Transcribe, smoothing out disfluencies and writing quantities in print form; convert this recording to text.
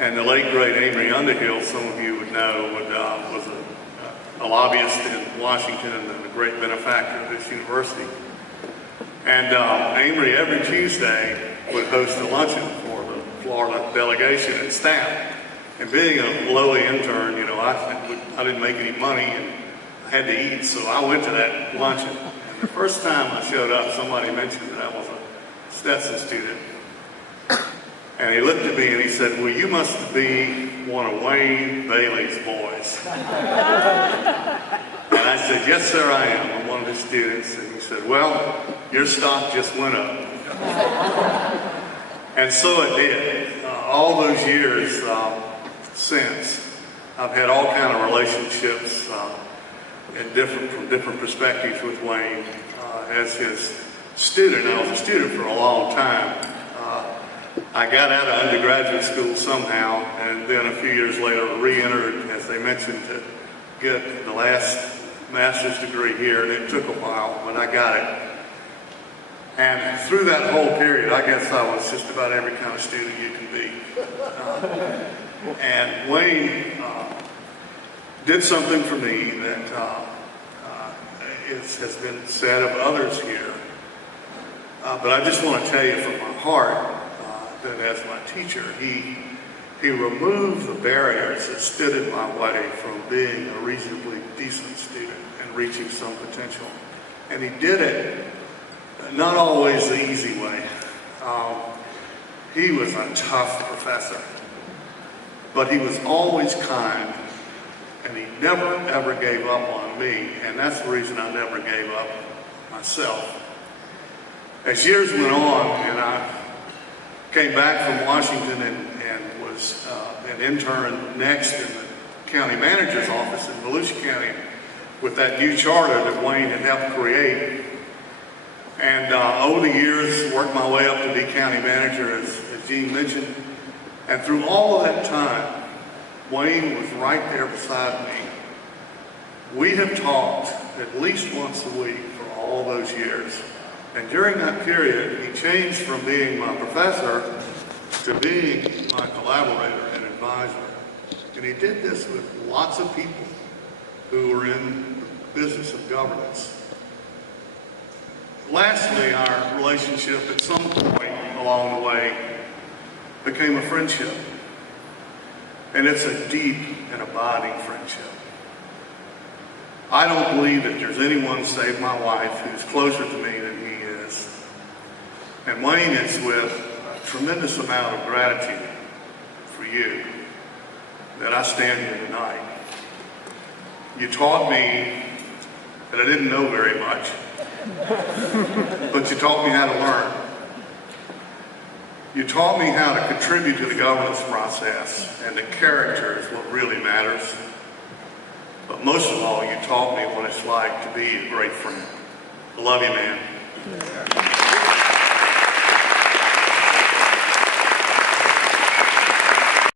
And the late great Amory Underhill, some of you would know, was a lobbyist in Washington and a great benefactor of this university. And Amory every Tuesday would host a luncheon for the Florida delegation and staff. And being a lowly intern, you know, I didn't make any money and I had to eat, so I went to that luncheon. And the first time I showed up, somebody mentioned that I was a Stetson student. And he looked at me and he said, "Well, you must be one of Wayne Bailey's boys." And I said, "Yes, sir, I am. I'm one of his students." And he said, "Well, your stock just went up." And so it did. All those years since, I've had all kind of relationships from different perspectives with Wayne. As his student, I was a student for a long time. I got out of undergraduate school somehow, and then a few years later re-entered, as they mentioned, to get the last master's degree here, and it took a while, but I got it. And through that whole period, I guess I was just about every kind of student you can be. And Wayne did something for me that has been said of others here. But I just want to tell you from my heart that as my teacher, he removed the barriers that stood in my way from being a reasonably decent student and reaching some potential. And he did it not always the easy way. He was a tough professor, but he was always kind, and he never ever gave up on me, and that's the reason I never gave up myself. As years went on, and I came back from Washington and was an intern next in the county manager's office in Volusia County with that new charter that Wayne had helped create. And over the years, worked my way up to be county manager, as Gene mentioned. And through all of that time, Wayne was right there beside me. We have talked at least once a week for all those years. And during that period, he changed from being my professor to being my collaborator and advisor. And he did this with lots of people who were in the business of governance. Lastly, our relationship at some point along the way became a friendship. And it's a deep and abiding friendship. I don't believe that there's anyone save my wife who's closer to me than he is. And Wayne, it's with a tremendous amount of gratitude for you that I stand here tonight. You taught me that I didn't know very much, but you taught me how to learn. You taught me how to contribute to the governance process, and that character is what really matters. But most of all, you taught me what it's like to be a great friend. I love you, man.